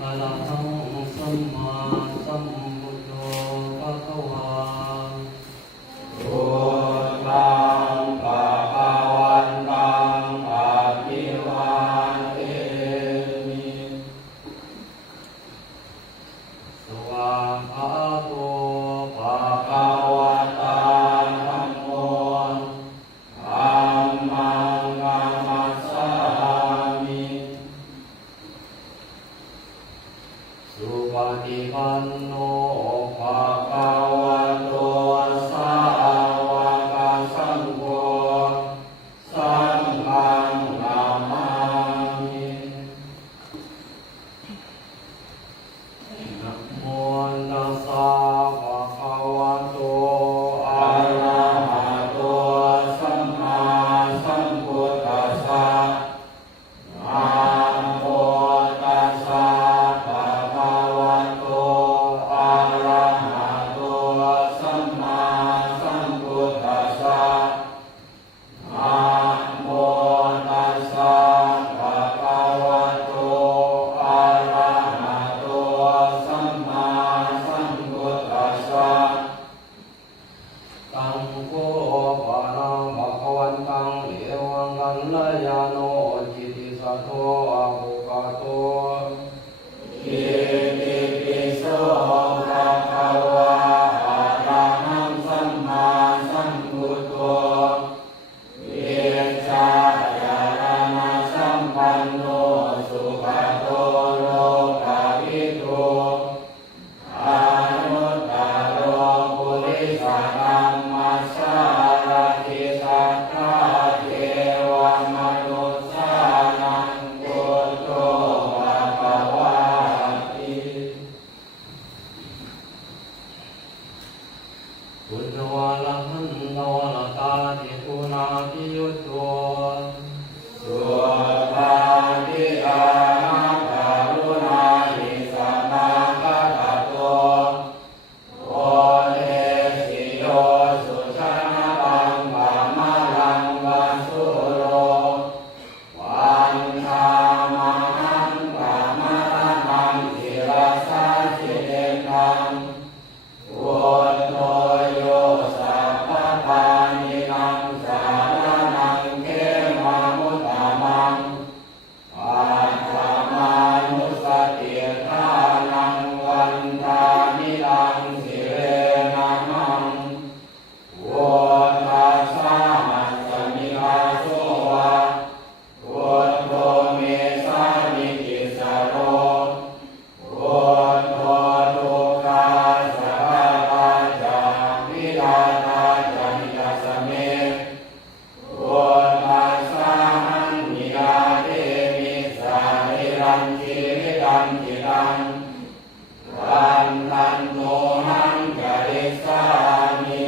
อะระหังสัมมาสัมพุทโธภะคะวาพุทธังภะคะวันตังอะภิวาเทมิสวากขาโตภะคะวะตาธัมโมธัมมังนัมมัสสามิสุปฏิปันโนภะคะวะโตสาวกสังโฆสังฆังนามามินะโมตัสสะภะคะวะโตอะระหะโตสัมมาสัมพุทธัสสะนะโมตัสสะภะคะวะโตอะระหะโตสัมมาสัมพุทธัสสะนะโมตัสสะภะคะวะโตอะระหะโตสัมมาสัมพุทธัสสะตังโฆปะระภะคะวันตังเอวังกัลยาโนจิติสัทโธอะภุคโตอิติปิโสภะคะวะอะระหังสัมมาสัมพุทโธเวชาจารณะสัมปันโนสุขโตโลกวิทูอนุตตโรปุริสธรรมสารถิสัทธาเทวมนุสสานังพุทโธภะคะวาติพุทโธอะระหันโตละตาติปุนาติยุตโตสุปาทิอานาคารุณาหิสัมมาคัตโตโอเทสิโยสุชนะตังปะมะลังวัสสุโรวันธามหังปะมะระนังศิรสาสิเดนังพุทโธโยสัพพทานินังสารนังเขมามุตตมังปัจจมานุสติทานังวันทานินังสิเรนะมังพุทธัสสะหัสสมิมาโสวะพุทโธเมสามิกิสโรพุทโธทุกขาสัพพะจาวิดาตาจานิจัสสะเมพุทธัสสะหันนิยาเทมิสาริรังชีวิตังจิตังวันตันโตหังกริสามิ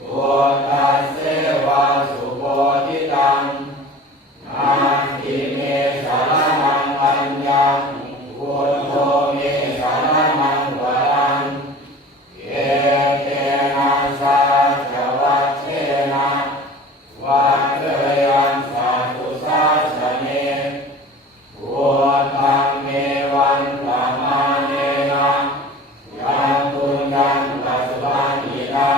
พุทธัสเสวะสุโพธิตังนาทิเมสารนังปัญญังพุทโธเมสารนังวรังเอเตนะสัจวัชเชนะวัดเตยันสัตตุสัสสะเนพุทธังเมวันตมาเนนะยังตุญญังตัสสะอินะ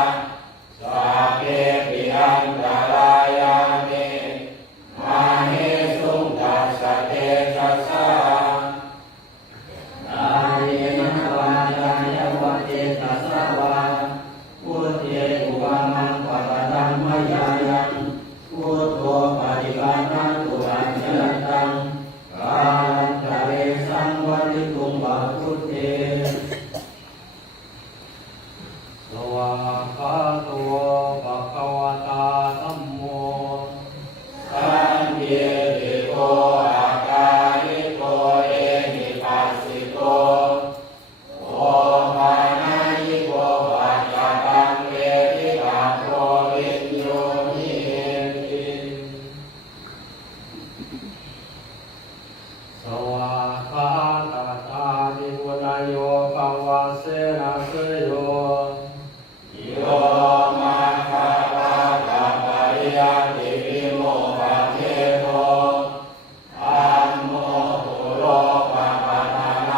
สัพเพปิอันตรายาเมมาเหสุงตัสสะเตชัสสะอาเยนะวาจายาวะเตตัสสะวะพุทเทอุปามังปะตะธัมมยายังพุทโธปฏิปันนังตุอัญญตังกาลันตะเรสังวริตุงวะพุทเทสวากขาโตภะคะวะตาธัมโมสันเยติโกอาการิโกเอหิปัสสิโกโอปานายิโกปัจจตังเวทิตาโกวิญโยนิเอติสวากขาตาตาติปุณโยภวะเสนะเสโยโยมาคาปะตะปะริยติวิโมภะเทโตธัมโมปุโรปะปะทานา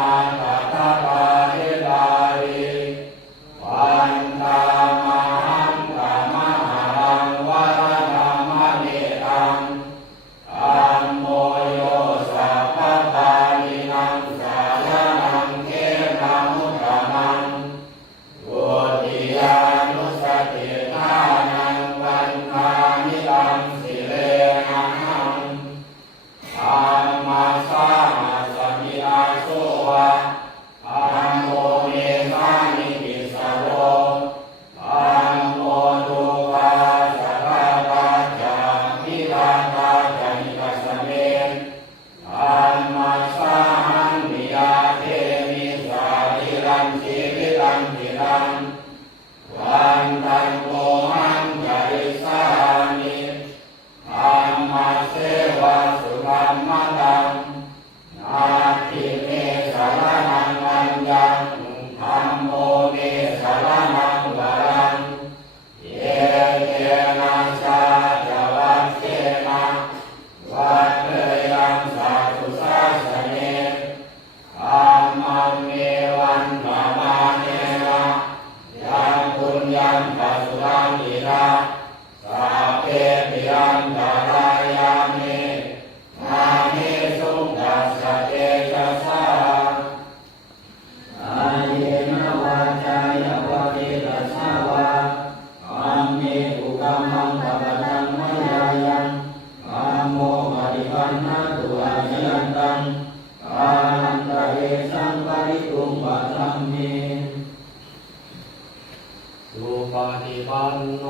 ปันโน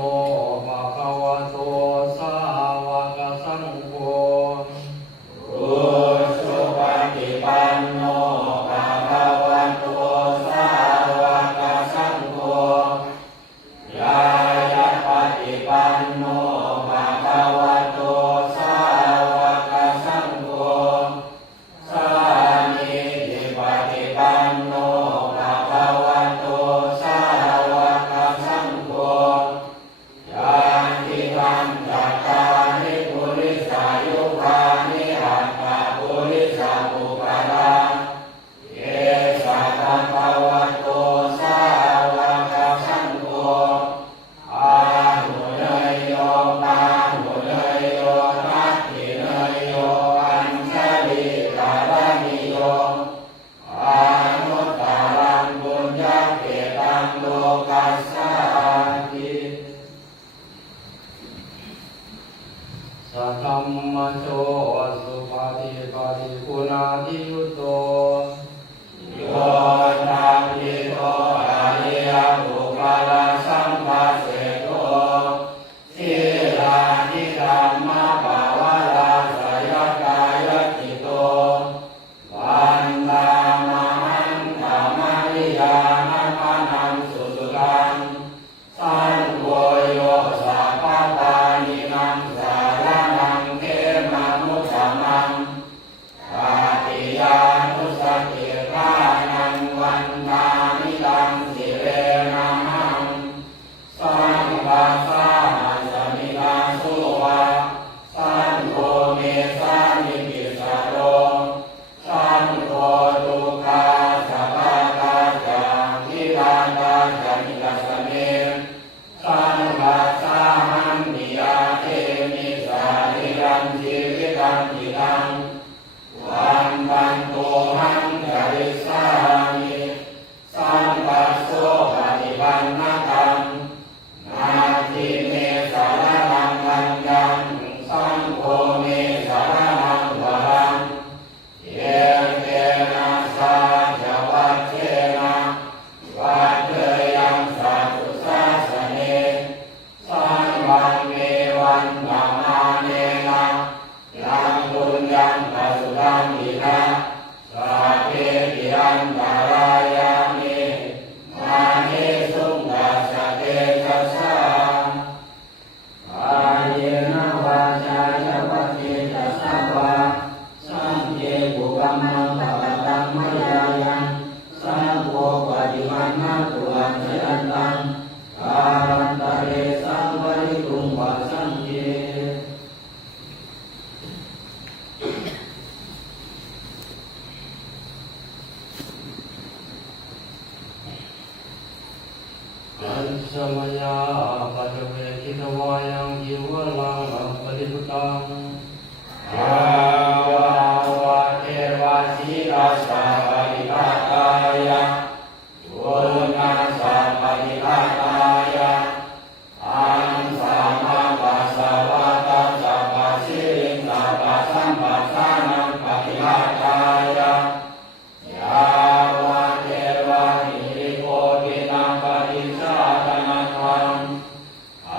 ภะคะวะโตสาวกสังโฆพุทธปฏิปันโนภะคะวะโตสาวกสังโฆญาณปฏิปันโนภะคะวะโตสาวกสังโฆสามีจิปฏิปันโนภะคะวะโตสาวกสังโฆญาณิทังจัตตานิปุริสายุคานิอัตตปุริสาปุปะลาเยสะภะคะวะโตสาวกสังโฆอาหุเนยโยปาหุเนยโยนัตถิเนยโยอัญชลิกาลนิโยอานุตตรังบุญญาเกตังโลกัสสาติ สัทธัมมโชสุปฏิปัติคุณาทิยุตโตโยนาภิโตอริยบุคคลสัมปัสสิโตสีลานิธัมมะภาวะลาสยกายจิตโตวันตามหังธรรมริยานัมนังสุสุตังสันโวโยสัพพปานินังสารนังเทมังมุสมังปาติยานุสติรานังวันทามิตังสิเรนะหังสังฆาสาสมิลาสุวะสังโฆเมสามิปิสโรสังโฆทุกขาสัพพะกาจังทิฏฐานาจามิกัสสเมสังฆาสาหังนิยาเทมิสาริยันชีวิตังจิตังวันตันโตหังจาริสามิสัมปัสโสปฏิปันนะตังนาทิเมสารนังวันยังสังโฆเมสารนังวรังเยเตนะสาจวัชเชนะวัดเทยังสัตตุสาสเนสังวันเมวันธรรมาเนนะยังบุญยังปัสสุตังอิทะสัพเพติยันตารายามิมานิสุงกัสสะเตจัสสะกายนะวาจายะวัจเจตัสสะวะสังเจกุกัมมังปะปะตังมะยายังสังโฆปฏิปันนะตุอัญชยันตังการันตะเรสังวริตุงวะสังเจอัญชมยาปัจเวกิตวายังยิวลังปฏิพุตังภาวะวะเทวะสีราสาปฏิภาตายะวุนาสาปฏิภาตายะอันสามาปัสสาวะตัสสะปัสสิริงสัพพะสัมปัสสานังปฏิภาตายะยาวะเทวะหิริโกตินังปฏิชาตนะทัง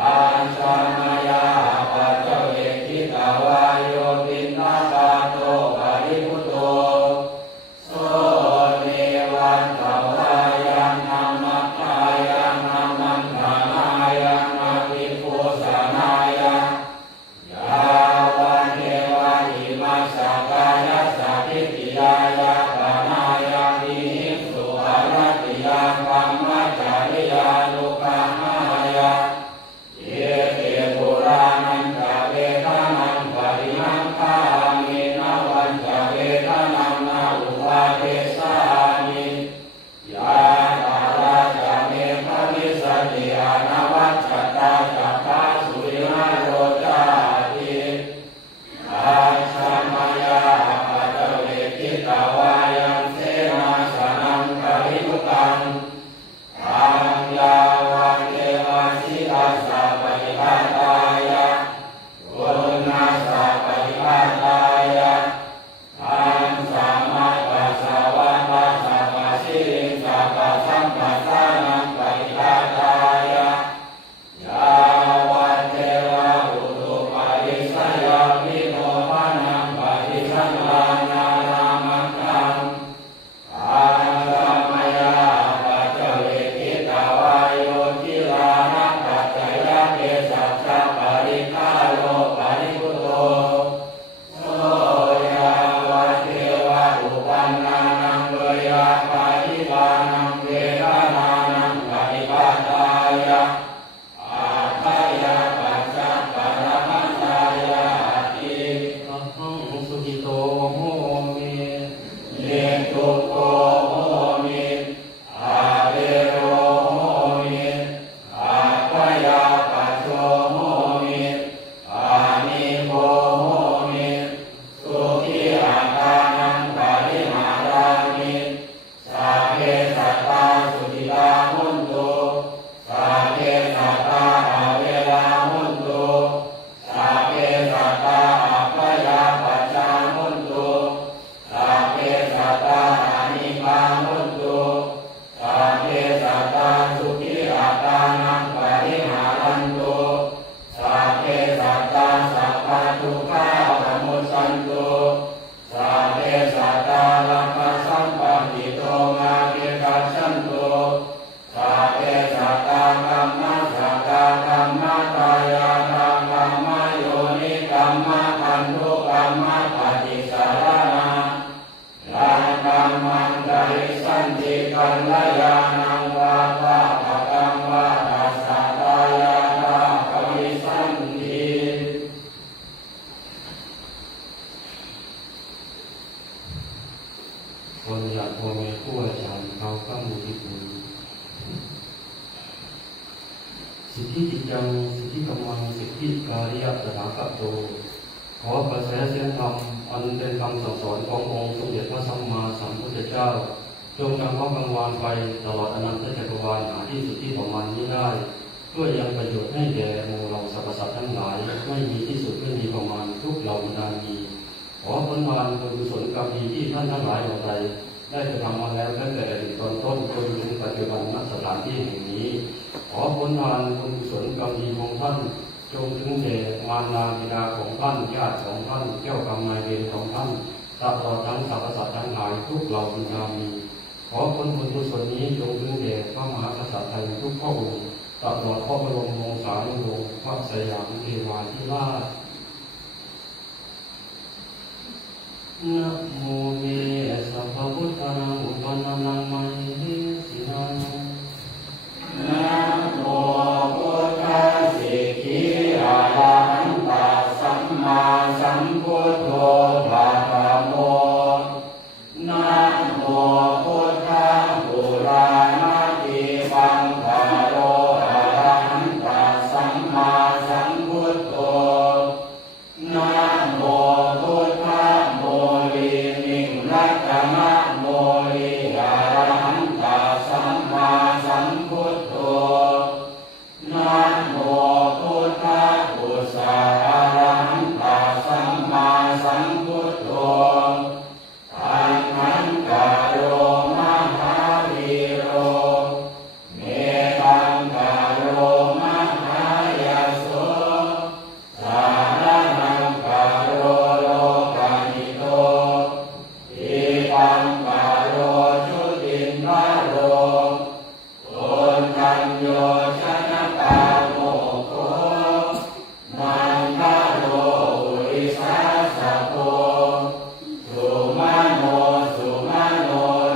อัญชมยาปัจเวกิตาวาโยตินาคาโตปริพุตโตโสเนวันตวายังนัมมัคคายังนัมมันธานายังนาภิกขุสานายังยาวะเทวะหิมัสสะกายะสัพพิติยายะปานายังวิหิงสุภารติยังปัมมัจจาริยานุกาหายะเยเตปุรานันตะเวทานังปริหังคามินาวันจะเวทานังนาอุปาเทสามิยาตาราจะเมฆวิสติอานาวัจจตาจัตตาสุริมาโรจาติอาชามายาปัจเวกิตาวา คนอยากพ่อแม่ผู้อาจารย์เขาข้ามูที่คุณสิทธิจิตจังสิทธิกำลังสิทธิการิยสถากัตโตขอกระแสเสียงธรรมอันเป็นคำสั่งสอนขององค์สมเด็จพระสัมมาสัมพุทธเจ้าจงนำเข้ากังวานไปตลอดอนันตจักรวาลหาที่สุดที่ของมันนี้ได้เพื่อยังประโยชน์ให้แก่หมู่เหล่าสรรพสัตว์ทั้งหลายไม่มีที่สุดไม่มีประมาณทุกเหล่าบรรดามีขอผลทานบุญกุศลกรรมดีที่ท่านทั้งหลายเหล่าใดได้กระทำมาแล้วตั้งแต่อดีตตอนต้นจนถึงปัจจุบันณสถานที่แห่งนี้ขอผลทานบุญกุศลกรรมดีของท่านจงถึงแด่มารดาบิดาของท่านญาติของท่านเจ้ากรรมนายเวรของท่านตลอดทั้งสรรพสัตว์ทั้งหลายทุกเหล่าบรรดามีขอผลบุญกุศลนี้จงถึงแด่พระมหากษัตริย์ไทยทุกพระองค์ตลอดพระบรมวงศานุวงศ์พระสยามเทวาธิราชนะโมเมสัพพพุทธานังอุปนังไมเหสินังนะโมพุทธัสสิกิอาหันตสัมมาสัมพุทโธภะคะโมนะโมพุทธังปุรานาติปังคโรอะระหันตสัมมาสัมพุทโธนะโมพุทธังโมลีนิรัตนะโมลีอะระหันตสัมมาสัมพุทโธนะโมพุทธังปุสสะอะระหันตสัมมาสัมพุทโธอันหันตโรมหาวีโรเมตังกโรมหายโสสารนังกโรโลกานิโตอิปังกโรชุตินทโรโอนทัญโยชนะตาโมโคมันทโรอุริสาสะโพสุมาโนสุมาโน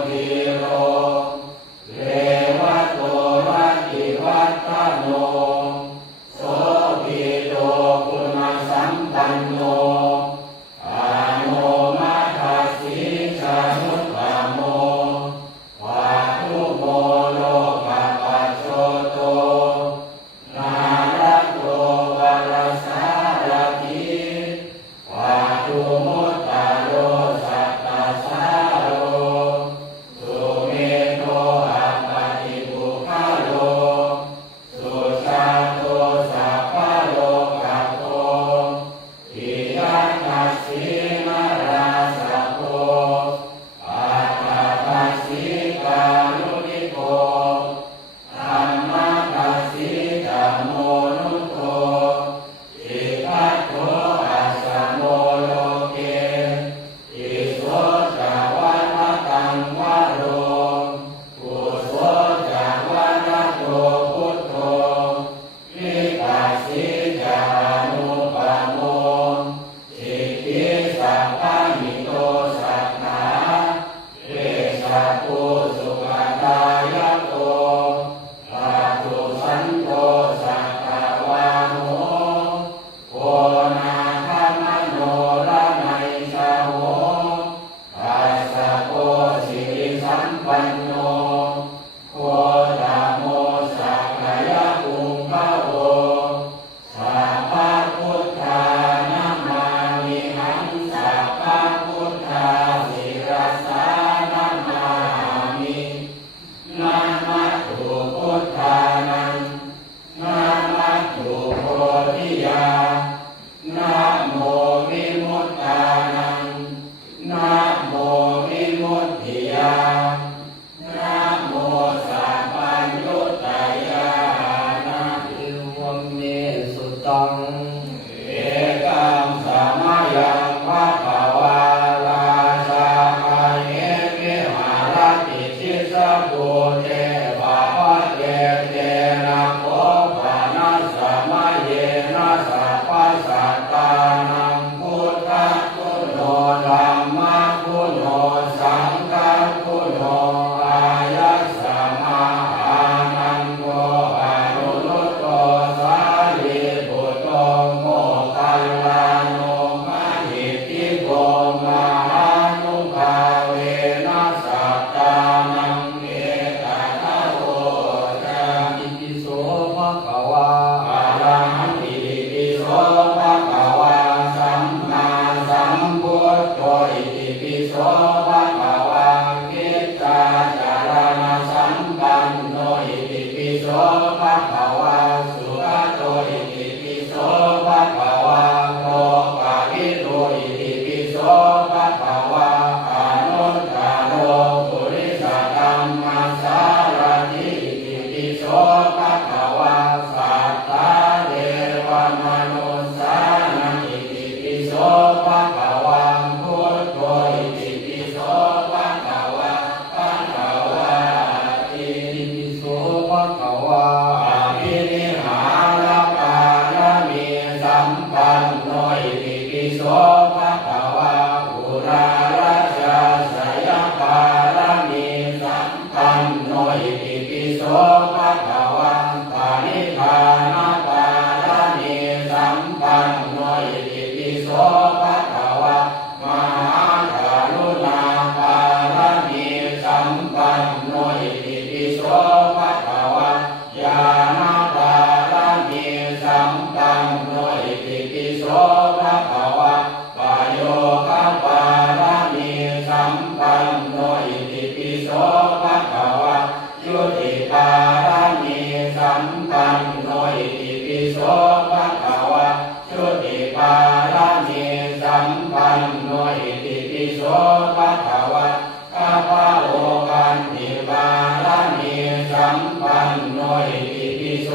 ทีโรเรวัตโตวัตติวัตตโนโสภิโตคุณสัมปันโนอาโนมัทธัสสิชานุปป มปันโนอิติปิโสภะคะวะยุติปารามีสัมปันโนอิติปิโสภะคะวะยุติปารามีสัมปันโนอิติปิโสภะคะวะข้าพระโอกันติปารามีสัมปันโนอิติปิโส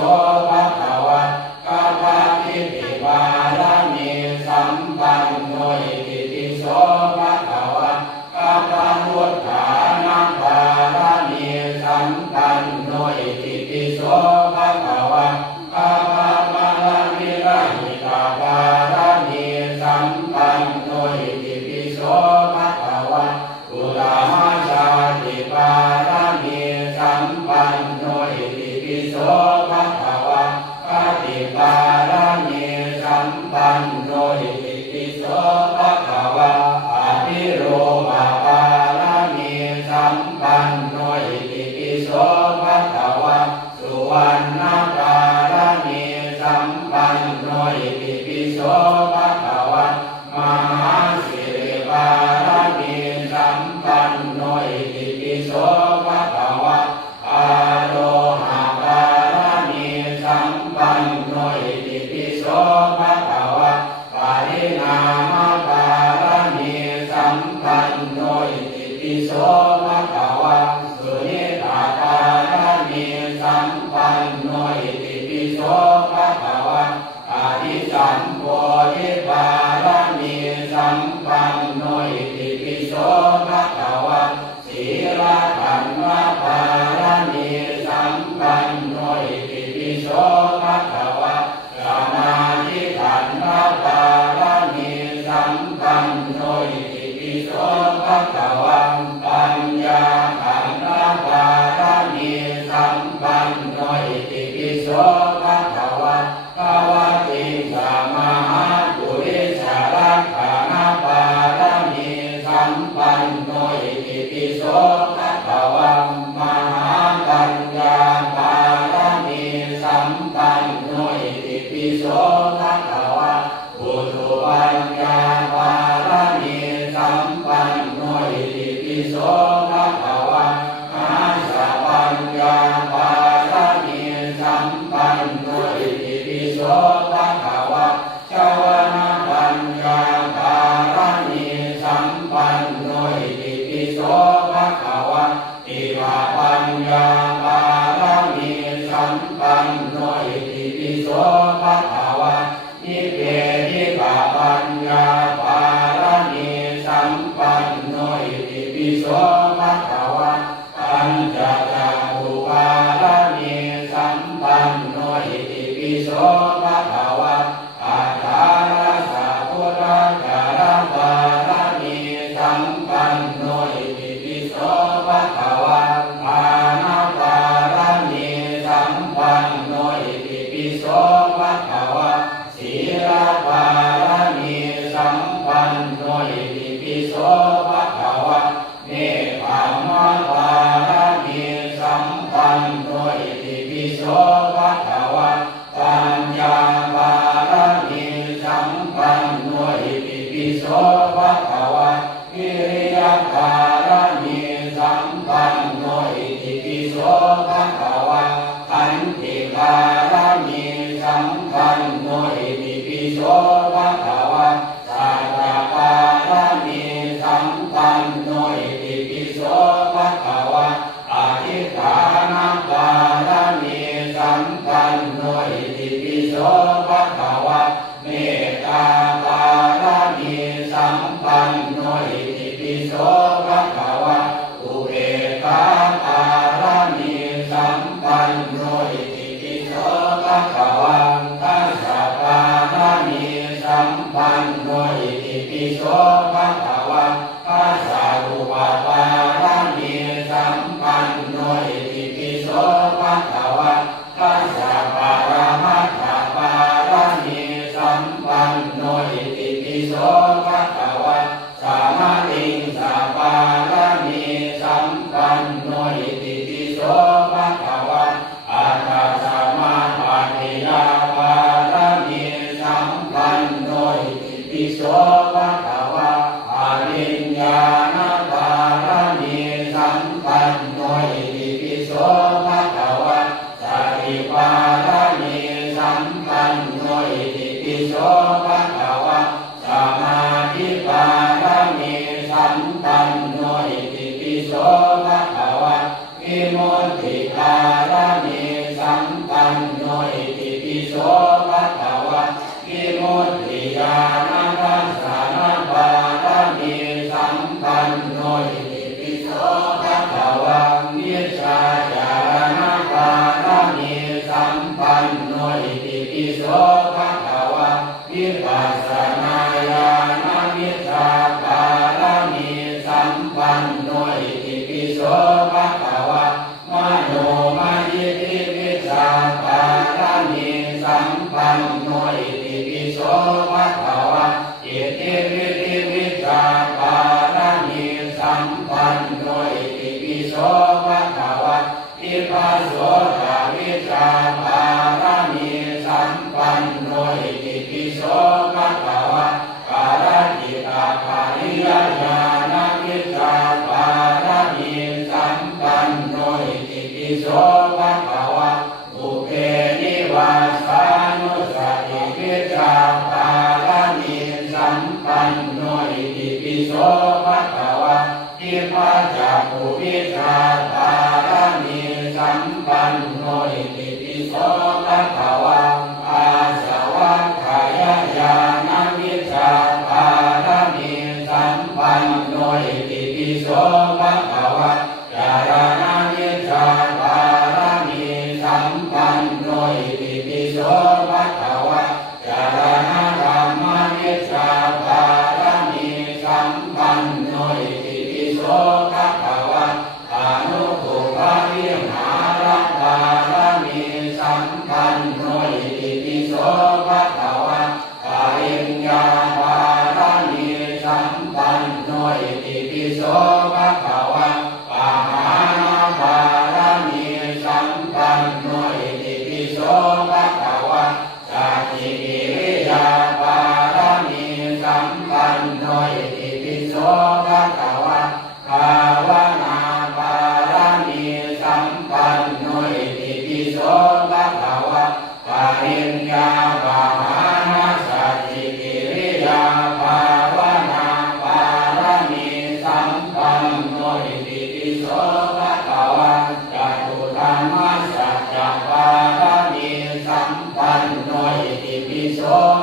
ภะคะวะข้าพระทิฏฐิปารามีสัมปันโนอิติปิโสภะคะวะข้าพระพุทธานาปารามีสัมปันโนอิติปิโสภะคะวะข้าพระมรมิราหิตาปารามีสัมปันโนอิติปิโสภะคะวะอุตมะชาติปารามีสัมปันโนอิติปิโสภะคะวะปฏิปารามีสัมปันโนอิติปิโสภะคะวะอภิโรมาปารามีสัมปันโนอิติปิโสภะคะวะสุวรรณปารามีสัมปันโนอิติปิโสภะคะวะมหาสิริปารามีสัมปันโนอิติปิโสภะคะวะอาโรหะปารามีสัมปันโนอิติปิโสภะคะวะปารินามปารามีสัมปันโนอิติปิโสภะคะวะสุนิตาปารามีสัมปันโนอิติปิโสภะคะวะอาทิสัมโพธิปารามีสัมปันโนอิติปิโสภะคะวะศีลขันธปารามีสัมปันโนอิติปิโสภะคะวะสมาธิขันธปารามีสัมปันโนอิติปิโสภะคะวะปัญญาขันธปารามีสัมปันโนอิติปิโสภะคะวะภวติสามหาปุริสรักขานาปารามีสัมปันโนอิติปิโสภะคะวะมหาปัญญาปารามีสัมปันโนอิติปิโสภะคะวะอุทุปัญญาปารามีสัมปันโนอิติปิโสภะคะวะอาสะปัญญาปารามีสัมปันโนอิติปิโสภะคะวะชาวนาปัญญาปารามีสัมปันโนอิติปิโสภะคะวะอิมาปัญญาปารามีสัมปันโนอิติปิโสภะคะวะนิเพธิปาปัญญาปารามีสัมปันโนอิติปิโสภะคะวะปัญจจักขุปารามีสัมปันโนอิติปิโสภะคะวะอัฏฐารสัพพุทธจารปารามีสัมปันโนอิติปิโสภะคะวะอานาปารามีสัมปันโนอิติปิโสภะคะวะศีลปารามีสัมปันโนอิติปิโสภะคะวะเนคขมมะปารามีสัมปันโนอิติปิโสภะคะวะปัญญาปารามีสัมปันโนอิติปิโสภะคะวะวิริยปารามีสัมปันโนอิติปิโสภะคะวะขันติปารามีสัมปันโนอิติปิโสภะคะวะสัจจะปารามีสัมปันโนอิติปิโสภะคะวะอธิฐานปารามีสัมปันโนอิติปิโสภะคะวะเมตตาปารามีสัมปันโนอิติปิโสภะคะวะอุเบกขาปารามีสัมปันโนอิติปิโสภะคะวะทัสสะปารามีสัมปันโนอิติปิโสภะคะวะทัสสะรูปปารามีสัมปันโนอิติปิโสภะคะวะทัสสะปารามัตถปา โสภะคะวะวิมุตติการานิสัมปันโนอิติปิโสภะคะวะวิมุตติญาณทัสสะนะบารมีสัมปันโนอิติปิโสภะคะวะวิชาจารณบารมีสัมปันโนอิติปิโสภะคะวะวิปัสสนาญาณวิชาบารมีสัมปันโนอิติปิโสภะคะวะมโนมยิทธิวิชาบารมีสัมปันโนอิติปิโสภะคะวะอิทธิวิธิวิชาบารมีสัมปันโนอิติปิโสภะคะวะอิปัสโสตวิชาบารมีสัมปันโนอิติปิโสภะคะวะกาลจิตาภาริยญาณวิชาบารมีสัมปันโนอิติปิโสภะคะวะอุเพนิวาสานุสติวิชาบารมีสัมปันโนอิติปิโสภะคะวะทิพจักขุวิชาบารมีสัมปันโนอิติปิโสภะคะวะอาสวัคคายญาณวิชาบารมีสัมปันโนอิติปิโสภะคะวะญาณวิชาบารมีสัมปันโนอิติปิโสภะคะวะญาณธรรมวิชาบารมีสัมปันโนอิติปิโสภะคะวะอนุภูปวิหารบารมีสัมปันโนอิติปิโสภะคะวะปริญญาบารมีสัมปันโนอิติปิโสภะคะวะปหานาบารมีสัมปันโนอิติปิโสภะคะวะสัจจิกิริยาบารมีสัมปันโนอิติปิโสภะคะวะภาวนาบารมีสัมปันโนอิติปิโสภะคะวะปริญญาบานาสัจจิกิริยาภาวนาบารมีสัมปันโนอิติปิโสภะคะวะจตุธัมมัสสัจจะบารมีสัมปันโนอิติปิโส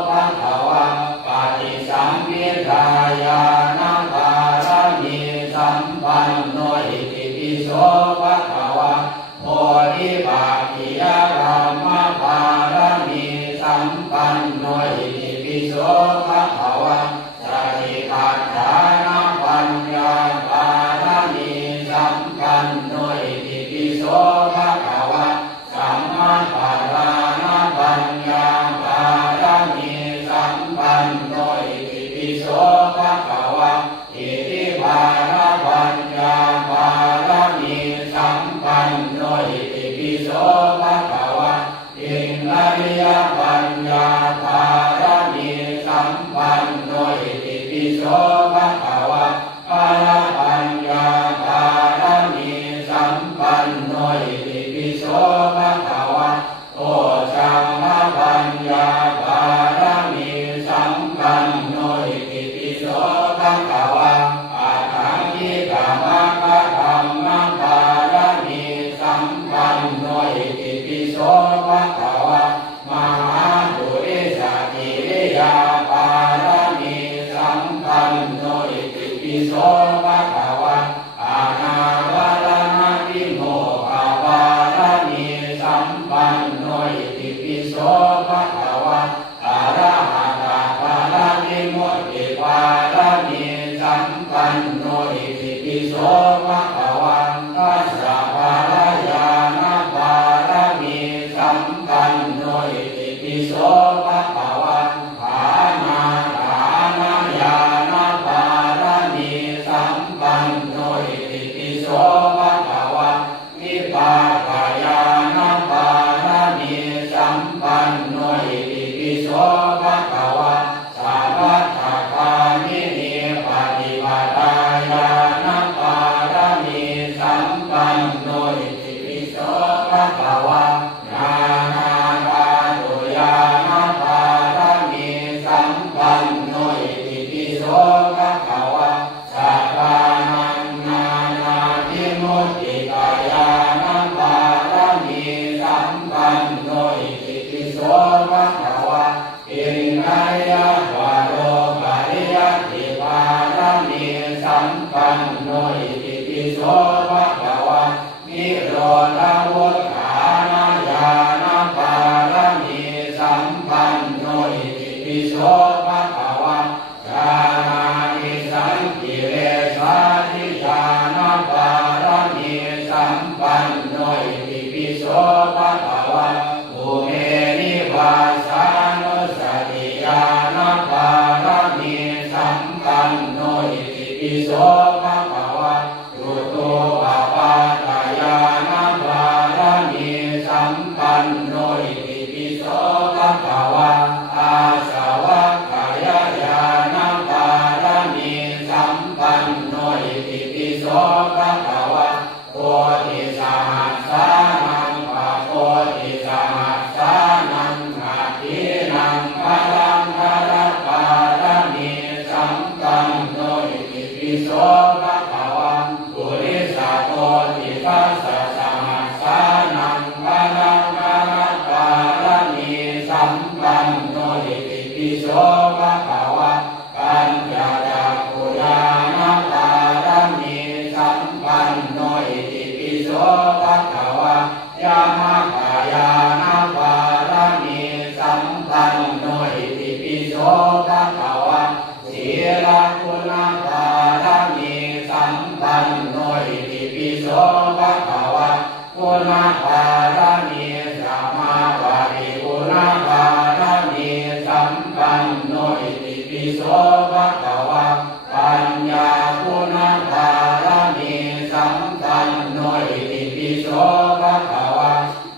ภะคะวะปฏิสัมภิทาญาณบารมีสัมปันโนอิติปิโสภะคะวะโพธิภาคิยธรรมบารมีสัมปันโนอิติปิโสภะคะวะสติปัฏฐานปัญญาบารมีสัมปันโนอิติปิโสภะคะวะสัมมาปัฏฐานปัญญาบารมีสัมปันโนอิติปิโสภะคะวะอิทธิบาลปัญญาบารมีสัมปันโนอิติปิโสภะคะวะ โสภะคะวะนิโรธาวุฒานาญาณปารมีสัมปันโนอิติปิโสภะคะวะญาณานิสังกิเลสาธิญาณปารมีสัมปันโนอิติปิโสภะคะวะภูเมนิวาสานุสติญาณปารมีสัมปันโนอิติปิโสภะคะวะตุโตปปาตายานะปารมีสัมปันโนอิติปิโสภะคะวะอาสาวะกายญาณปารมีสัมปันโนอิติปิโสภะคะวะโพธิสัมสานังปะโพธิสัมสานังอาทินังพลังพระปารมีสัมปันโนอิติปิโสภะคะวะปุริสาโพธิปัสสะสัมสานังพลังพระปารมีสัมปันโนอิติปิโสภะคะวะปัญญาจักขุญาณปารมีสัมปันโนอิติปิโสภะคะวะยามะขายานะปารมีสัมปันโนอิติปิโสภะคะวะศีลคุณปารมีสัมปันโนอิติปิโสภะคะวะคุณปารมีสัมมาวาริคุณปารมีสัมปันโนอิติปิโสภะคะวะปัญญาคุณปารมีสัมปันโนอิติปิโสภะคะวะ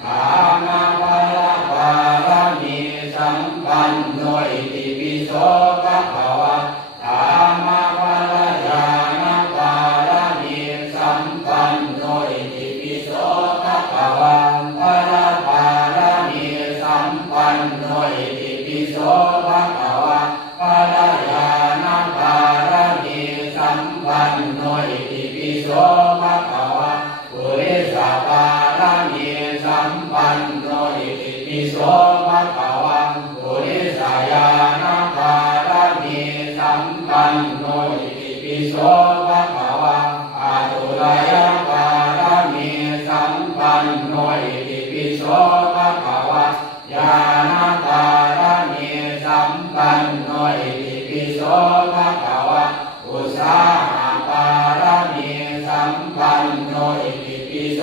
ธรรมปารมีสัมปันโนอิติปิโสภะคะวะธรรมปรญาณปารมีสัมปันโนอิติปิโสภะคะวะพระปารมีสัมปันโนอิติปิโสภะคะวะพระญาณปารมีสัมปันโนอิติปิโสภะคะวะปุริสาปารมีสัมปันโนอิติปิโสภะคะวะปุริสาญาณปารมีสัมปันโนอิติปิโสภะคะวะอาตุลายปารมีสัมปันโนอิติปิโสภะคะวะญาณปารมีสัมปันโนอิติปิโสภะคะวะอุสาหะปารมีสัมปันโนอิติปิโส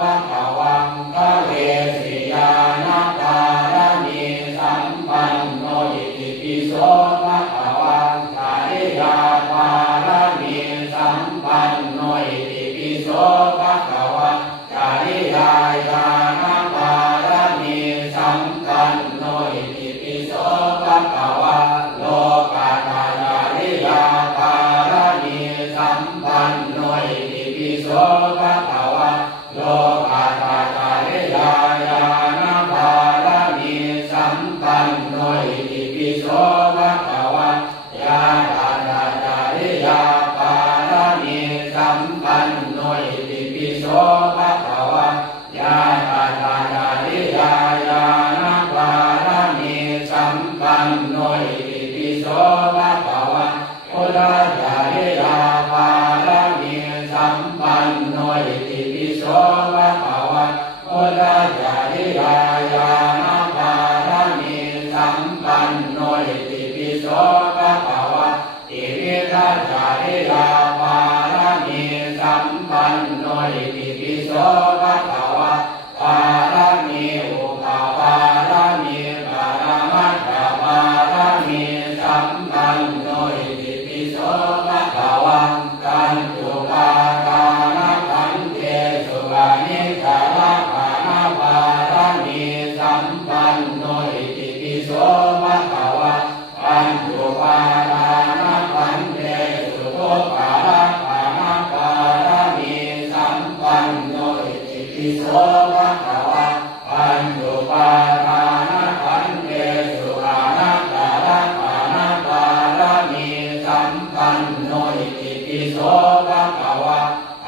ภะคะวะกะเวสิญาณปารมีสัมปันโนอิติปิโสภะคะวะกาลิยาปารมีสัมปันโนอิติปิโสภะคะวะกาลิยาญาณปารมีสัมปันโนอิติปิโสภะคะวะโลกาทายาลิยาปารมีสัมปันโนอิติปิโสภะคะวะโลกาทายาลิยาญาณปารมีสัมปันโนอิติปิโสภะคะวะญาณทายาลิยาปารมีสัมปันโนอิติปิโสภะคะวะญาณทายาลิยาญาณปารมีสัมปันโนอิติปิโสภะคะวะพุทธญาลิยาปารมีสัมปันโนอิติปิโสภะคะวะพุทธญาลิยาญาณปารมีสัมปันโนอิติปิโสภะคะวะอิมิตาญาลิยาปารมีสัมปันโนอิติปิโสภะคะวะปารมีอุปปารมีปรมัตถปารมีสัมปันโนอิติปิโสภะคะวะกัญจุปาทานขันเทสุวานิจาระปานาปารมีสัมปันโนอิติปิโสภะคะวะปัญจุปาทานขันเทสุโภปาระปานาปารมีสัมปันโนอิติปิโสภะคะวะปัญจุปาทานขันเทสุอานัตตาระปานาปารมีสัมปันโนอิติปิโสภะคะวะ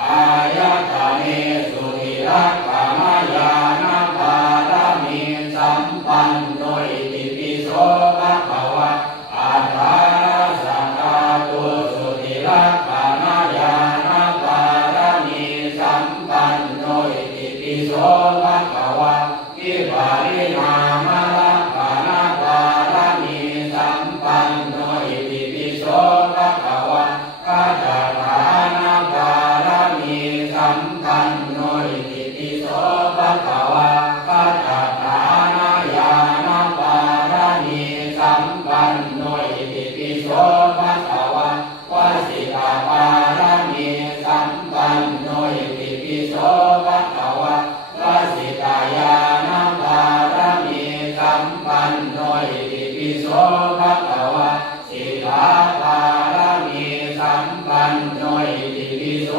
อายตาเนสุธิรักขามายานะปารมีสัมปันโนอิติปิโสภะคะวะอัฏฐาสังฆาตุสุธิรักขามายานะปารมี นโนอิติปิโสภะคะวะวะสิตายานัมภารมีสัมปันโนอิติปิโสภะคะวะสิกขาภารมีสัมปันโนอิติปิโส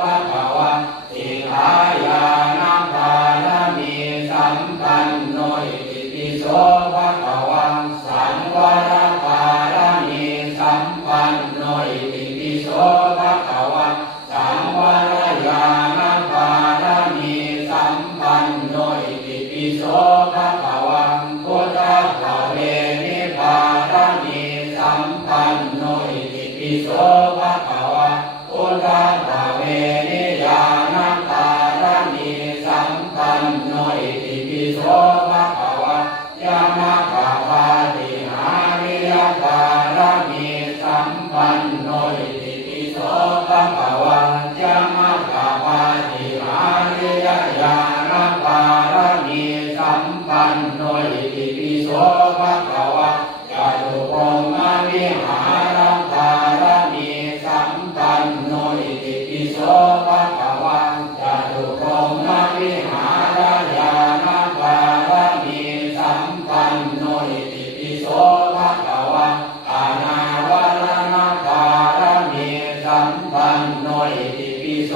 ภะคะวะสิกขายานัมภารมีสัมปันโนอิติปิโสภะคะวะสังวรภารมีสัมปันโนอิติปิโสภะคะวะสังวรญาณภารมีสัมปันโนอิติปิโสภะคะวะพุทธภเวนิภารมีสัมปันโนอิติปิโสภะคะวะพุทธภเวนิญาณภารมีสัมปันโนอิติปิโสภะคะวะยามะภะปาติหาริยภารมีสัมปันโนอิติปิโสภะคะวะยามะภะปาติหาริยญาณภารมีสัมปันโนอิติปิโสภะคะวะจตุพรหมวิหารภารมีสัมปันโนอิติปิโสภะคะวะจตุพรหมวิหารญาณภารมีสัมปันโนอิติปิโสภะคะวะอานาวรณภารมีสัมปันโนอิติปิโส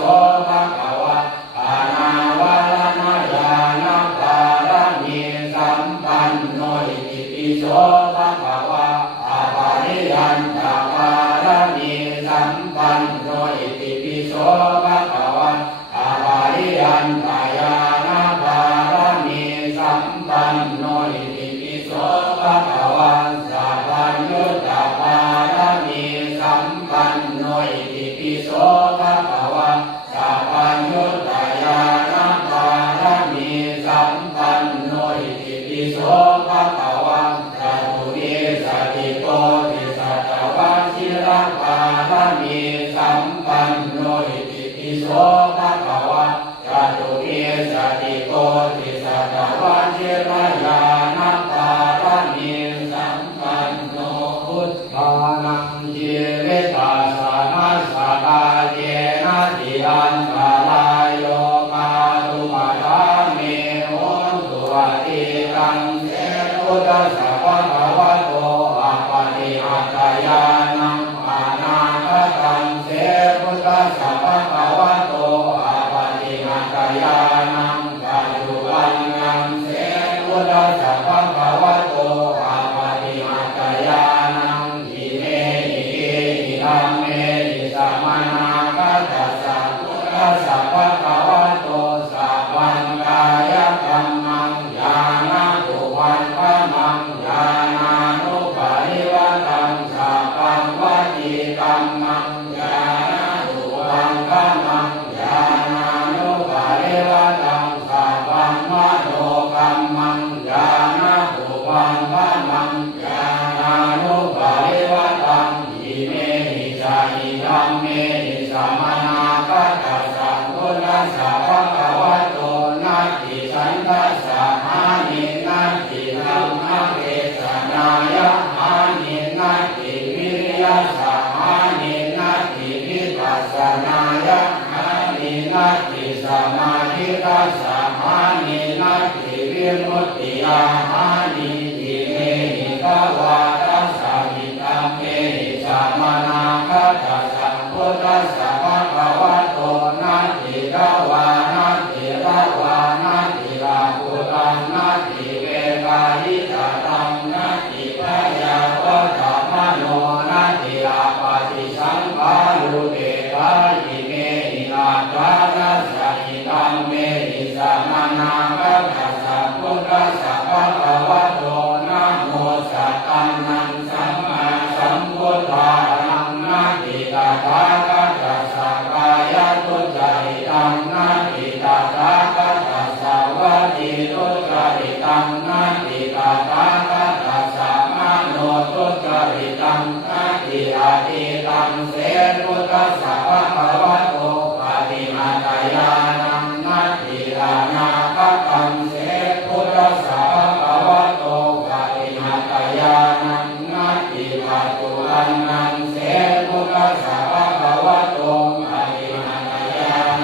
ภะคะวะอานาวรณญาณภารมีสัมปันโนอิติปิโสภะคะวะอาภาริยันตภารมีสัมปันโนอิติปิโสภะคะวะอาภาริยันตญาณภารมีสัมปันโนอิติปิโสภะคะวะสัพพัญญุตภารมีสัมปันโนอิติปิโสภะคะวะสัพพัญญุตญาณภารมีสัมปันโนอิติปิโสภะคะวะจตุเอสติโกติสัตวชิรภารมีสัมปันโนอิติปิโสภะคะวะจตุเอสติโกติสัตวชิรญาณภารมีสัมปันโนพุทธานังชีวิตาสานัสสะกาเจนะติอันตรายโยกาตุปัฏฐาเมโหตุวัติกังเสพุทธัสสะภะคะวะโตอะปะติหัตถยานังอานาคตังเสพุทธัสสะภะคะวะโตอะปะติหัตถยานังปัจจุบันนังเสพุทธัสสะภะคะวะโตอะปะติหัตถยานังอิเมหิเอหิธัมเมหิสัมมานาคัสสะสะพุทธัสสะภะคะวะโตสัพพัญญายกัมมังญาณตุวันพะมังญาณานุปาริวัตังสัพพัญวจีกัมมังญาณตุวันพะมังญาณานุปาริวัตังสัพพัญมโนกัมมังญาณตุวันพะมังญาณานุปาริวัตังอิเมหิจานิธัมเมหิสัมมานาคัสสะสัมพุทธัสสะภะคะวะโตนะติสันทัสสะหานินะติธัมมะเกสนายะหานินะติวิริยสะหานินะติวิปัสสนายะหานินะติสมาธิตัสสะหานินะติวิมุตติยาหานิอิเมหิภวาทัสสะหิธัมเมหิสัมมานาคัสสะสัมพุทธัสสะภะคะวะโตนะติภวานะติภวานะติลาภุตังนะติเวกายิตตังนะติพยาวะตมโนนะติลาปฏิสังขารลุเตกายิเมหินาทานัสสะหิธัมเมหิสัมมานาคัสสะสัมพุทธัสสะภะคะวะโตนะโมสัตตังนังสัมมาสัมพุทธานังนะติตถาคตสักกายทุจริตังนะติตถาคตสัพพติทุจริตังนะติตถาคตสัมมาโนทุจริตังนะติอาทิตังเสพุทธัสสะภะคะวะโตปฏิมาตยานังนะติอานาคตังเสพุทธัสสะภะคะวะโตปฏิมาตยานังนะติปัจจุบันนังเสพุทธัสสะภะคะวะโตปฏิมาตยานั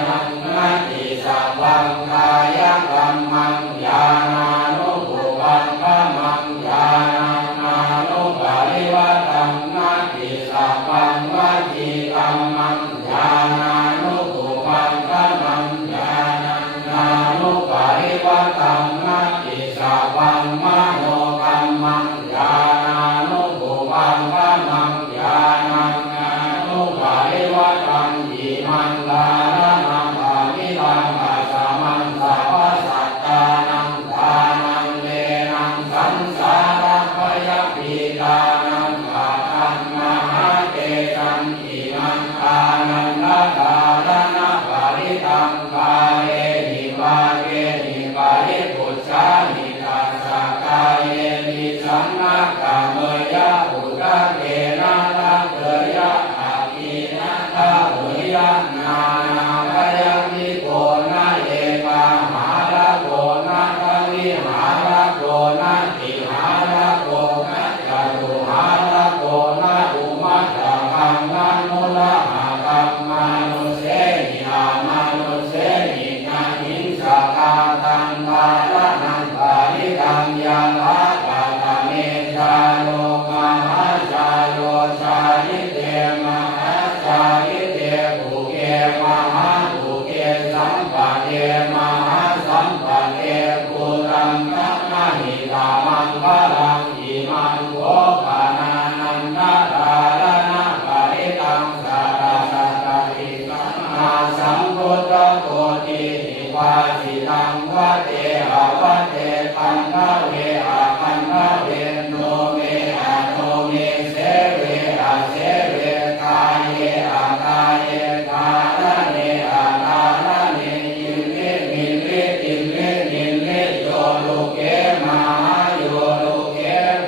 สังฆาเยหิวาเวหิปาริปุชฌานิตัสสะกายเยนิสังฆกะเมยะอุตเกนะทัพเถยะอาคีนะทัพเถยะนานาพยัญญิโกนะเอกาหาระโกนะทวิหาระโกนะติหาระโกนะจตุหาระโกนะอุมัตตะคังนะนุละหะกัมมานุเสหิอามานุเสหินาหิงสกาตังกาลนังปาริตังยาลากาตเมชาโลมหาชาโลชาลิเตมหาชาลิเตภูเกมหาภูเกสัมปะเทมหาสัมปะเทภูตังกัมมหิตามังคลังอิมันโภปานานันทธารณะปะริตังสาราสัตติสัมมาสัมพุทธโกติหิวาสิตังวะเตหะวะเตปันทะเวอะปันทะเวโนเมอะโนเมเสเวอะเสเวกายเยอะกายเยกาลเนอะกาลเนยินเลมินเลตินเลนินเลโยโลเกมหาโยโลเก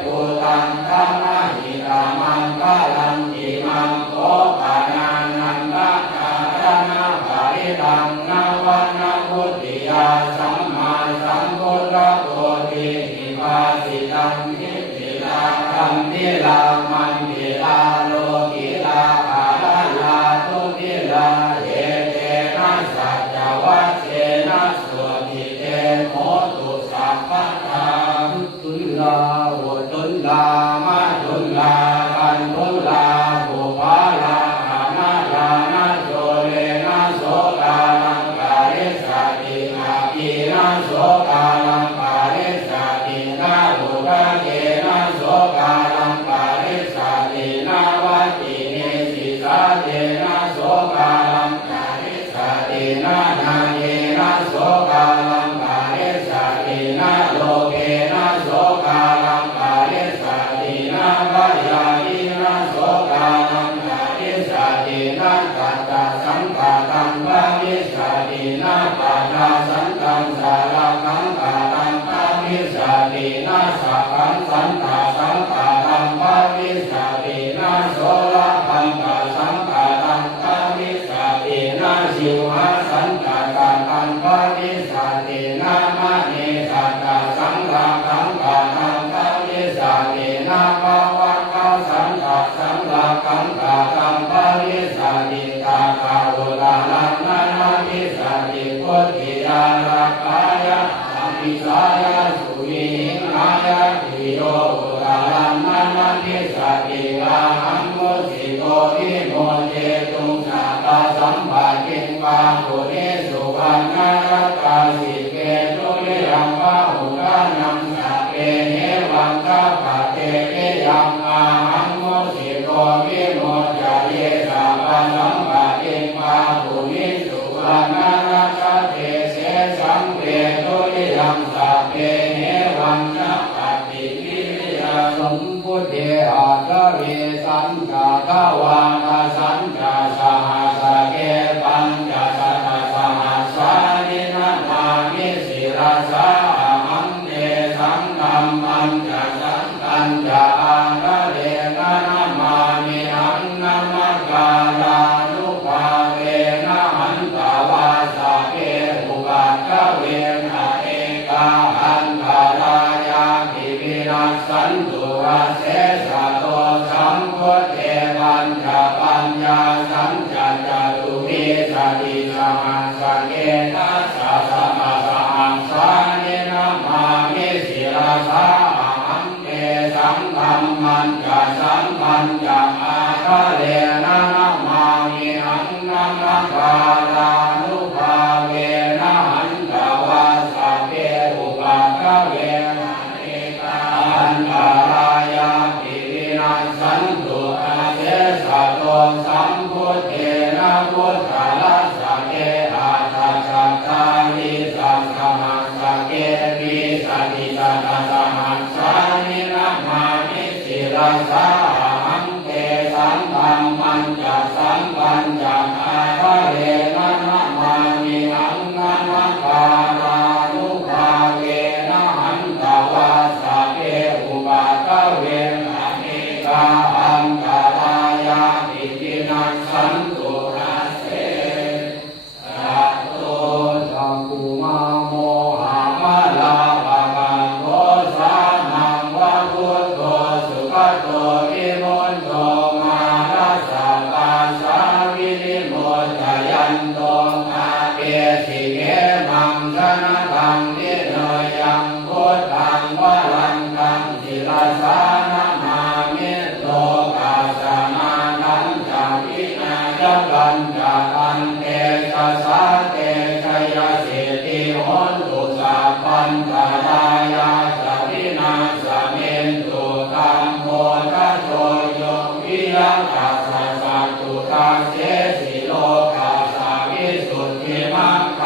ภูตังธัมมหิตามังคะลังอิมังโภปานานันทธารณะปะริตังนวนาพุทธิยาสัมมาสัมพุทธโกติหิวาสิตังนิพิลาคัมพิลามันพิลาโลกิลาภาลาทุติลาเอเตนะสัจจวัชเชนะสุติเตโหตุสัพพทาทุลลาโหตุลลามาตุลลาคันตุลลาภูปาลาอานาลานาโจเลนะโสกาลังปาริสัติอาคีนะโสกาลังปาริสัตินาบุระเกนะโสกาลังปาริสัตินาวัตติเนสิสาเตนะโสกาลังปาริสัตินานาเยนะโสกาลังปาริสัตินาโลเกนะโสกาลังปาริสัตินาพยายินะโสกาลังปาริสัตินากัตตะสังฆาตังปาริสัตินาปัฏฐาสังฆังสาราคังกาตังปาริสัตินาสัพพังสันตาสังฆาตังปาริสัตินาโสลพังกาสังฆาตังปาริสัตินาชิวหาสันตากาตังปาริสัตินามะเนสัตตาสังฆาตังกาตังปาริสัตินาภวัคคาสันตาสังฆาตังกาตังปาริสัติตาคาโวลาลังนานามิสัติพุทธิยารักขายะสัมปิสายะสุวิหิงนายะติโยโวลาลังนานามิสัติกาหังโมสิโกวิโมเจตุงสัพพะสัมภะกิงปาปุเรสุวรรณรัตตาสิเกตุลิยังปะหุกานังสัพเพเหวังคัปปะเตเกยังอาหังโมสิโกวิโมจาเยสัพพะสัมภะกิงปาปุริสุวรรณรัตตาเตเสสัมเพตุลิยังสัพเพเหวังคัปปะติวิริยสมพุทเถอาคเวสัญจาทวาทสัญจาสหัสเกปัญจสัทธสหัสสานินามามิสิราสาหังเตสังธัมมัญจสังฆัญจอาระเรนะนามามิหังนามักาลานุภาเวนะหันตาวาสะเกอุปัฏฐเวนะเอกาหันตารายาภิวินัสสันตุระเสสะโตสัมพุทเทปัญจปัญญาสัญจจตุวิสติสหัสสเกตัสสะสะสะหังสานินามามิสิราสาหังเตสังธัมมัญจสังฆัญจอาคะเลนะนามามิหังนามักาลานุภาเวนะหันตาวาสะเกอุปัฏฐเวนะเอกาหันตารายาภิวินัสสันตุอาเสสะโตสัมพุทเทนะพุทธาลัสสะเกอาทัสสะตาลิสังฆมัสสะเกวิสติสัตตะสหัสสานินะมามิสิราสาหังเตสังธัมมัญจสังฆัญจอาคะเรนะนะมา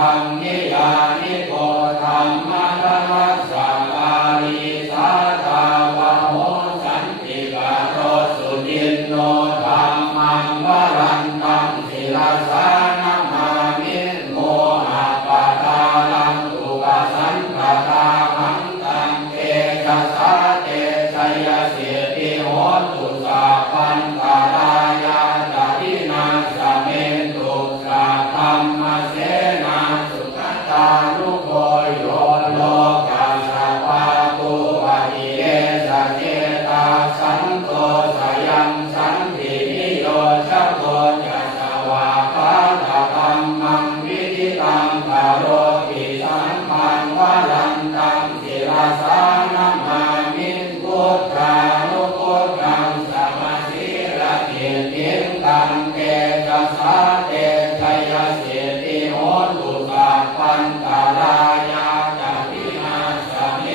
ธังนิยานิโกธัมมะทัสสะกาลีสาทาวะโหสันติกาโรสุจินโนธัมมังวรันตังศิลาสานามามิโมหะปะทาลังอุปสันตตาหังตังเตจัสสะเตชัยสิทธิโหตุสาปันตารายาจารินาสเมตุสาธรรมเสนาสุขตานุโกโยโลกัสสะปะปุวะหิเยสเจตาสันโตสยังสันตินิโยชะโกจัสสวาปะตะธัมมังวิธิตังกโรติสัมปันวรันตังศิลาสานามามิพุทธานุพุทธังสัมมาสีระเกียรติตังเตจัสสะเตชัยสิทธิโหตุสาปันตารายาจารินาสเม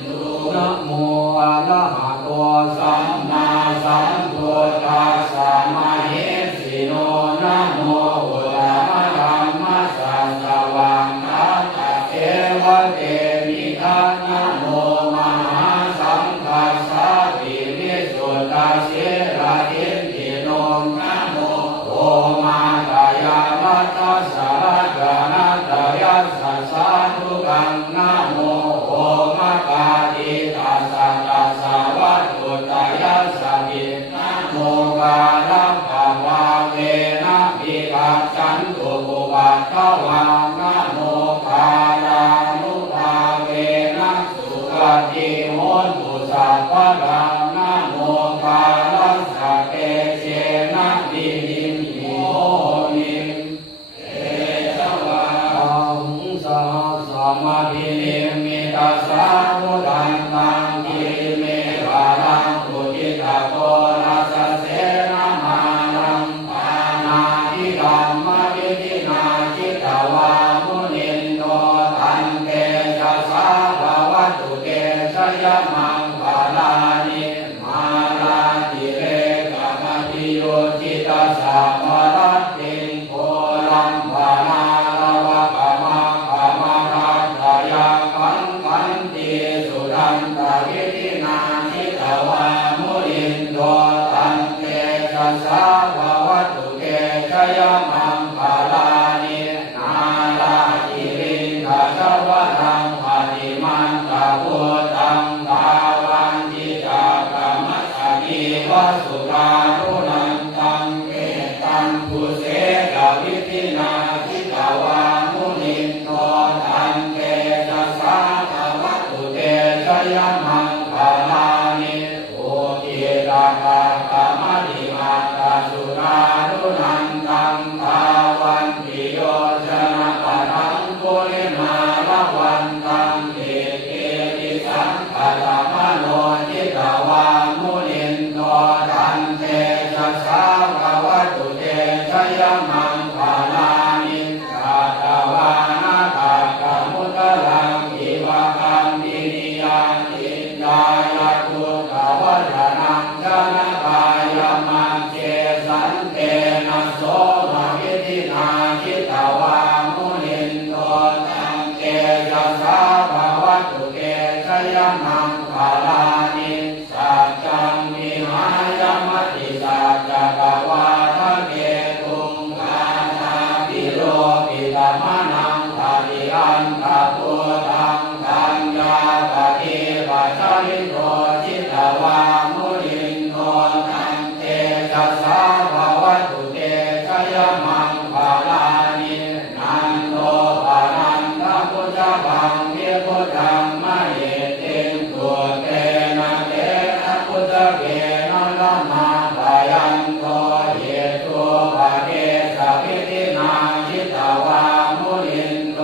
ตุนะโมอะระหะโตสัมมาสัมพุทธัสสะมะเหสิโนนะโมอุตตมะธัมมัสสะสวังคัสสะเอวะเตมิทัสนะโมมหาสังฆัสสะวิริสุทธัสสิระทินทิโนนะโมโอมาตายาวัตตัสสะระกานาตยัสสะสาธุกังนะโมโอมะกาติตัสสะตัสสะวัตถุตยัสสะวินะโมกาลังภาวะเวนะภิกขัจันตุปุปัฏฐวานะโมกาลานุภาเวนะสุขติโหตุสัพพะรานะโมกาลัสสะเตเชนะวิหิมโหนิเอชวะอังสะสะมะพินิมิตัสสะพุทธันตังกิริเมวารังอุทิตาโกรัสสะเสนะมารังปานาทิธัมมวิธินาจิตตวามุนินโตตันเตจัสสะภะวะตุเตชยมังวาลานิมาลาติเรกะมะติโยจิตตัสสะภะรัตติงโพลัมภานาลวะกะมะกะมะทัตตยาคันคันติสุดันตวิธินาจิตตวามุนินโตตันเตจัสสะภะวะตุเตชยมังวาลานินาลาติริงขะสวะรังปฏิมันตะพุทธังภาวันติจากัมมัสสกิวะสุรานุนันตังเกตังภูเสกวิธินาจิตตวามุนินโตตันเตจัสสะภะวะตุเตชยมังวาลานิโอติตากากะมะลิมาตาสุรานุนันตังภาวันติโยชนะปะทังปุริมาละวันตังเกเกติสังขะตมโนจิตตวามุนินโตตันเตจัสสะภะวะตุเตชยมังวาลานิสัตตวานาคาตมุตตะลังอิวะกัมปินิยาติญายะตุตวัฏนังชนะกายมังเจสันเตนะโสมะวิธินาจิตตวามุนินโตตังเตจัสสะภะวะตุเตชยมังวาลานิสัจจังวิหายมติสัจจกวาทะเกตุงกานาปิโลปิตมะนังทาริอันตะปุตังกัญญาปฏิปัจจลิโตจิตตวามุนินโตตังเตจัสสะภะวะตุเตชยมังวาลานินันโตปะนันทพุทธพังเวพุทธังมะเหติงตุเตนะเตนะพุทธเกนะละมาปะยันโตเหตุปะเทสะวิธินาจิตตวามุนินโต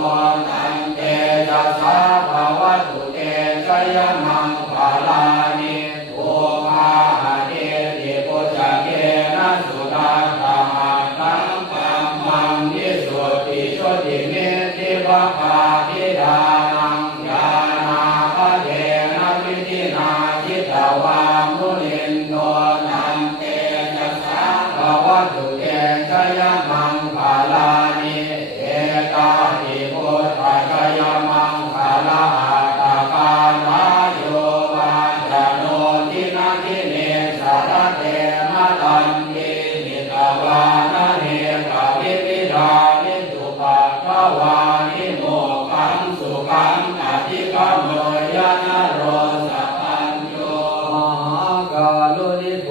ตังเตจัสสะภะวะตุเตชยมังวาลานิโอภาหะเตติปุจจเกนะสุตาตหะตังกัมมังนิสุทธิโชติเมติภะภาธิดานังญาณาภเทนะวิธินาจิตตวามุนินโตตังเตจัสสะภะวะตุเตชยมังวาลานิเอตาหิโม วานิโมกขังสุขังอธิกรรมโมยนะโรสัพพัญโยมหากาลุนิโก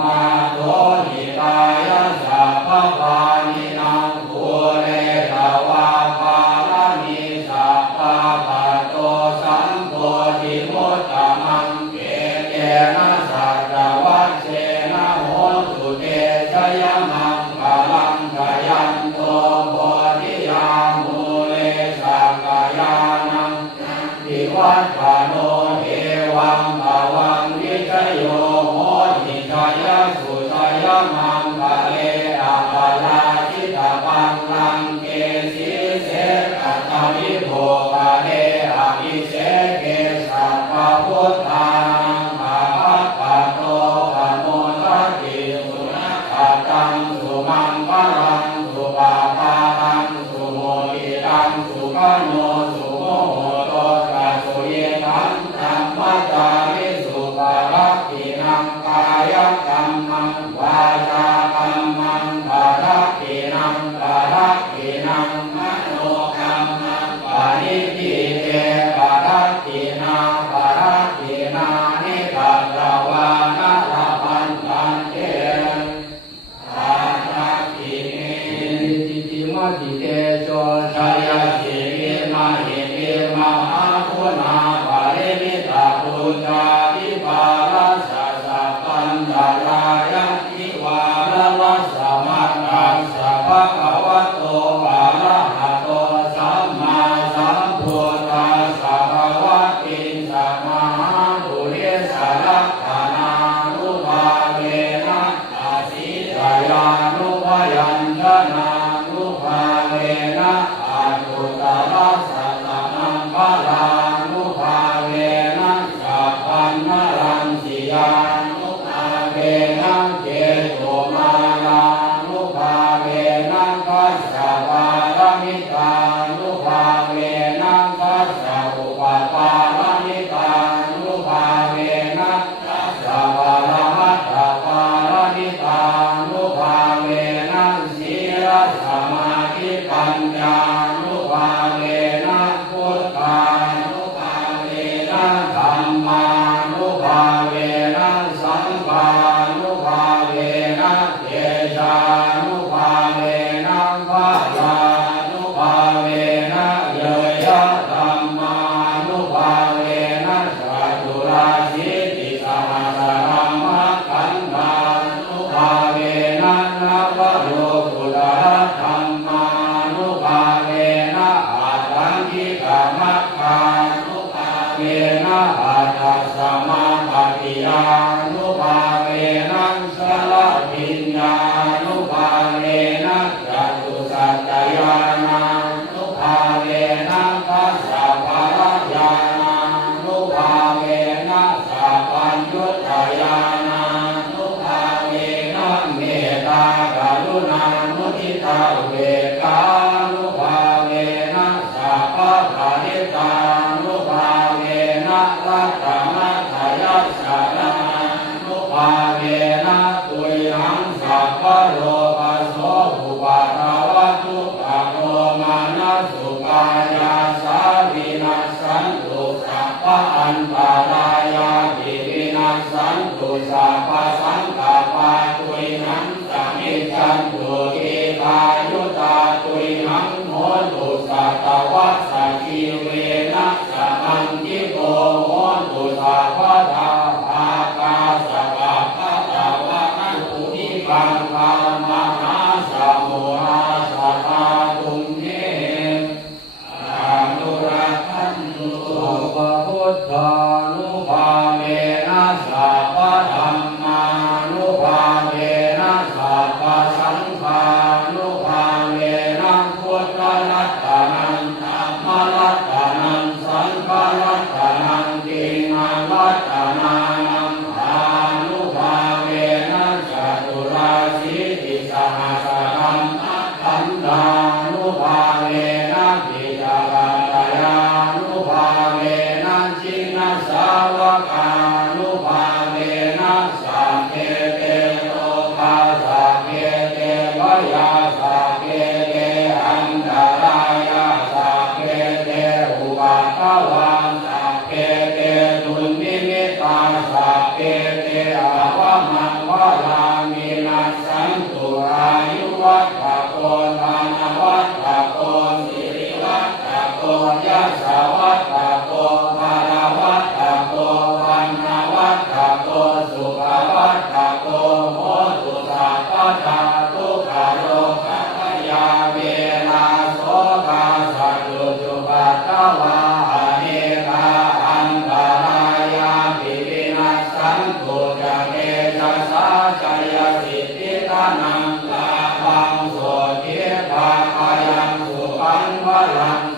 นานาโทหิตายะสัพพพานินังภูเรตวาภาลนิสัพพะปัตโตสัมโพธิมุตตมังเกเตนะสัจวัชเชนะโหตุเตชยมังกาลังกายันโตโพธิยามูเลสักกายานังวิวัฏฏโนเอวังภวังวิชโยโหติชยสุชยมังคะเลอะปะลาชิตาปังลังเกสีเสกัตตวิโภคะเลอะวิเศษเกสัพพพุทธานังภาคะปะโตปะโมทัสสิสุนัขตังสุมังคลังสุปาปาตังสุโมทิตังสุขโนสุโมโหโตตัสสุเยทังธัมมจาริสุปารักขินังกายกัมมังวาจากัมมังปารักขินังปารักขินังมโนกัมมังปานิทิเตปารักขินาปารักขินานิกัตตวานะละพันตันเตปารักขิเนติติมาติเตโชชายสิวิมาหิวิมหาพุนาภาริมิตาปุญญาภิปาลัสสะสัพพันตรายะทิวาลวัสสะมัตตัสสะภะคะวะโตอะระหะโตสัมมาสัมพุทธัสสะภะคะวะติสัมมาปุริสลักขณานุภาเวนะอาสิสยานุภยัญชนะนุภาเวนะอาตุตระสัตตังพลานุภาเวนะสัพพันนรังสิยานุภาเวนะเจโตมาลานุภาเวนะกัสสะปารมิตานุภาเวนะกัสสะอุปปารมิตานุภาเวนะกัสสะปรมัตถปารมิตานุภาเวนะศีลสมาธิปัญญานุภาเวนะพุทธานุภาเวนะธัมมานุภาเวนะสังฆานุภาเวนะเตชานุภาเวนะภาลานุภาเวนะเยยะธัมมานุภาเวนะสัจจุราสิติสหัสรามะขันธานุภาเวนะนวโรกุตระธัมมานุภาเวนะอาตังคิกามัคคานุภาเวนะอาทัสสะมาปฏิยานุภาเวนะสละปิญญานุภาเวนะจตุสัจจญาณานุภาเวนะทัสสะภะระญาณานุภาเวนะสัพพัญญุตญาณานุภาเวนะเมตตากรุณามุทิตาเวกานุภาเวนะสัพพะปะริตานุภาเวนะรัตมัตถยัสสะนะนุภาเวนะตุยังสัพพะโลภโสอุปาทวัตถุปะโลมานะสุปายาสาวินัสสันตุสัพพะอันตรายาภิวินัสสันตุสัพพะสังฆปาตุยันสมิจฉันตุกิกายุตาตุยังโหตุสัตวัสสะชีเวนะสมันติโกโหตุสัพพะทาภากาสัพพะตวะนัตุนิกังคามหาสมุราสัตาตุมเนอนุรักขันตุสัพพะพุทธานุภาเวนะสัพพะธัมมานุภาเวนะสัพพะสังฆานุภา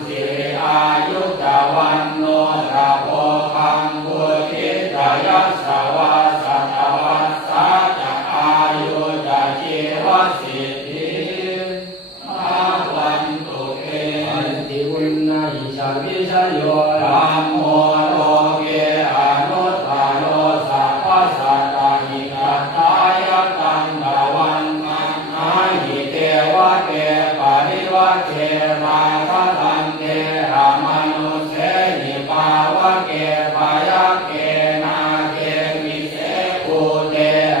สิริอายุจวันโนราโภคังปุถิตยัสสวะสัตวัสสะจะอายุจะชีวสิทธิอาวันตุเกอันติวุณนาอิชาวิชโยธรรมโมโลเกอนุตตโรสัพพสัตตาหิกัตตายตังภวันมังอาหิเทวะเทปริวะเทราคะตันเทหามนุเสนิปาวะเกปายะเกนาเกมิเสภูเต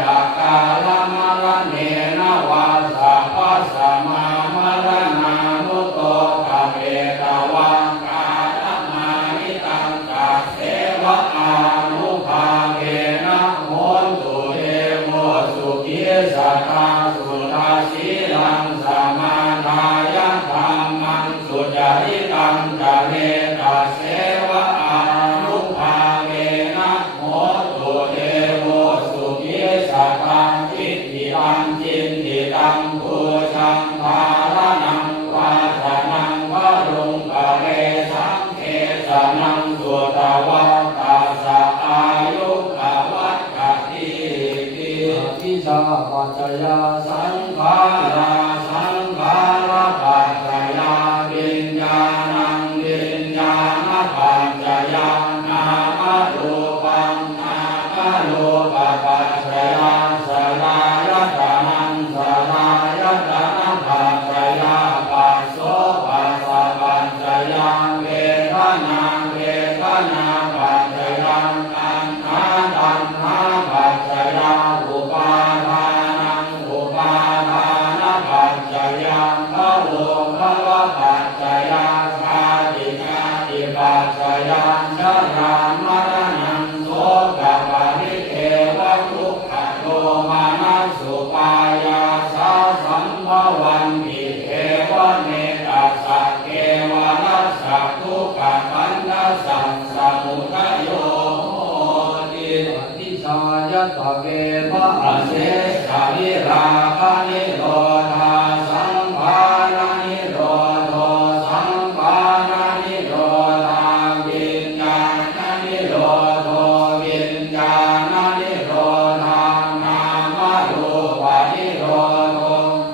หกาลมรเนนะวาสัพพสัมมามรณามุตโตกะเวตวังกาลมานิตังกะเสวะอานุภาเวนะโหนตุเตโมสุขิสัตตาสุราสีลังสมาทายะธรรมังสุจริตังกะเวตาเสวะอานุภาเวนะโหนตุเตโมสุขิสัตตาทิฏฐิอังจินติตังภูชังภาลนังวาทานังวะรุงกะเรสังเขสนังสุตวัตตาสะอายุกะวัฏฏติติวิชาปัจจยาสังขาราสังขาราปัจจยาวิญญาณังวิญญาณปัจจยานามรูปังนามรูปปัจจยาสลายตานังสลายตานังปัจจยาปัสโสปัสสะปัจจยาเวทนาเวทนาปัจจยาตัณหาตัณหาปัจจยาอุปาทานังอุปาทานปัจจยาภโวภวปัจจยาชาติชาติปัจจยาชรามรณังโสกปริเทวทุกขโทมานัสสุปายาสาสัมภวันติเทวเนตัสสะเกวรัสสะทุกขปันธัสสะสมุทัยโยติปฏิชายตะเวภะอเสสะวิราคะนิโรธาสังขารนิโรโธสังขารนิโรธาวิญญาณนิโรโธวิญญาณนิโรธานามรูปนิโรโธ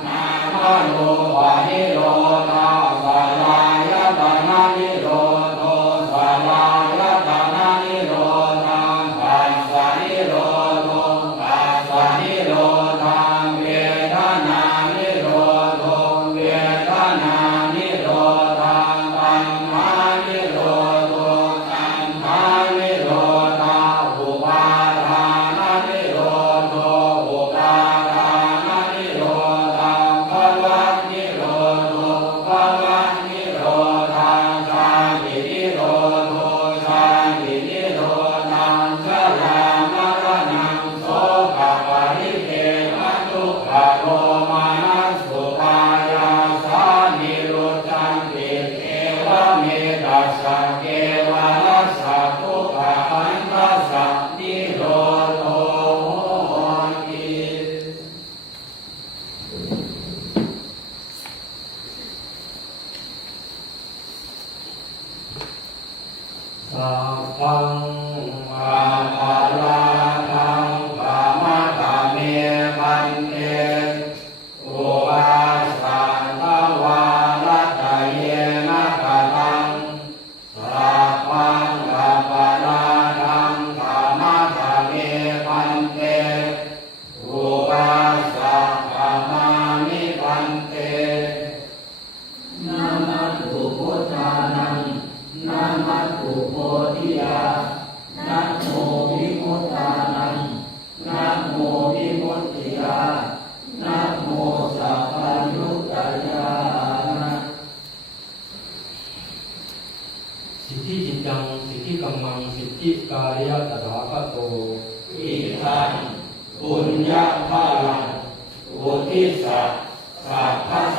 นามรูปนิโรธาสลายตนะนิโรโธสลายตนะนิโรธาปัสสะนิโรโธปัสสะนิโรธาเวทนานิโรโธเวทนานิโรธาตัณหานิโรโธตัณหานิโรธาอุปาทานนิโรโธอุปาทานนิโรธาภวะนิโรโธภวะนิโรธาชาตินิโรโธชาตินิโรธาชรามรณังโสกปริเทวทุกขโทมานัสสุปายาสานิโรจันติเทวเมตัสสะเกวรัสสะทุกขปันธัสสะนิโรโธติ สัพพังปะปะลาทังปะมะตะเมพันเตอุปาสันตวารัตเยนะกะตังสัพพังปะปะลาทังปะมะตะเมพันเตอุปาสัพพะมามิพันเตนะมะตุพุทธานังนะมะตุโพธิยานะโมวิมุตตานังนะโมวิมุตติยานะโมสัพพัญญุตยานะสิทธิจิตตังสิทธิกัมมังสิทธิกายตถาคโตอิทังปุญญาภาลังอุทิสัพพะสั